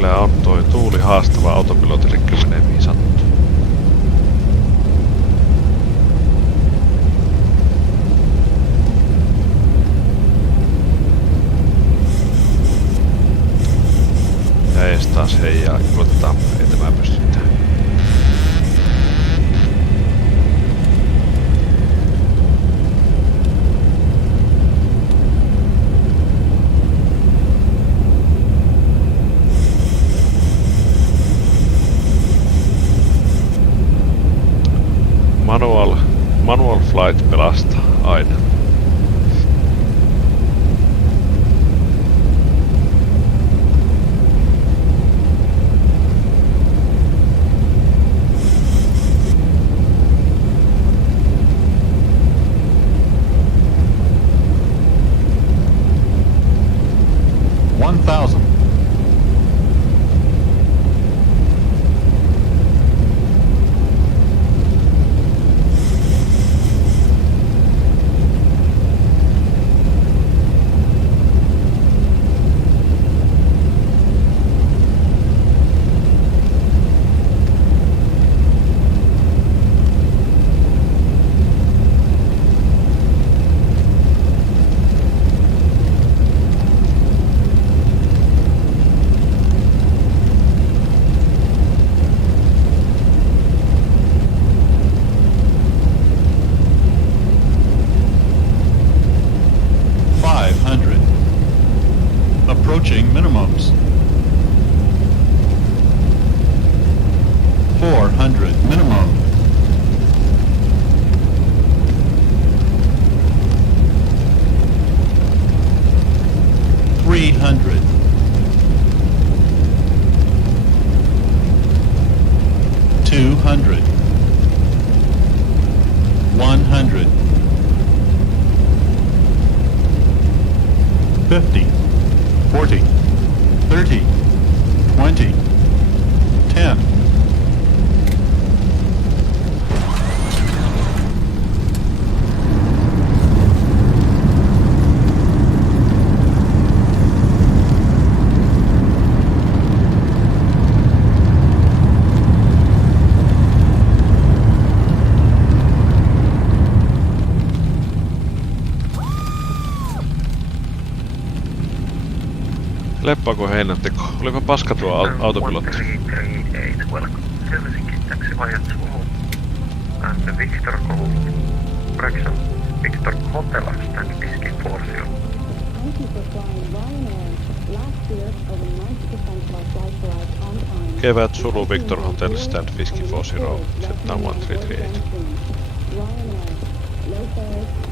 Kyllä on toi tuuli haastava autopilotillekin menee viisattu. Ja ees taas heijaa, mutta ei tämä pystytä. Manual flight pelastaa aina. Approaching minimums. 400 minimum. 300. 200. 100. 50. 40, 30, 20, 10. Leppako heinänteko? Olipa paska tuo autopilotti. Helsinki, taxi via Zulu and Victor Golf. Correction, Victor Hotel stand Whiskey for zero. Thank you for flying Ryanair. Last year, over 90% of our flights arrived on time. Kevät Zulu Victor Hotel stand Whiskey for zero. Set 1338. Ryanair, low fares,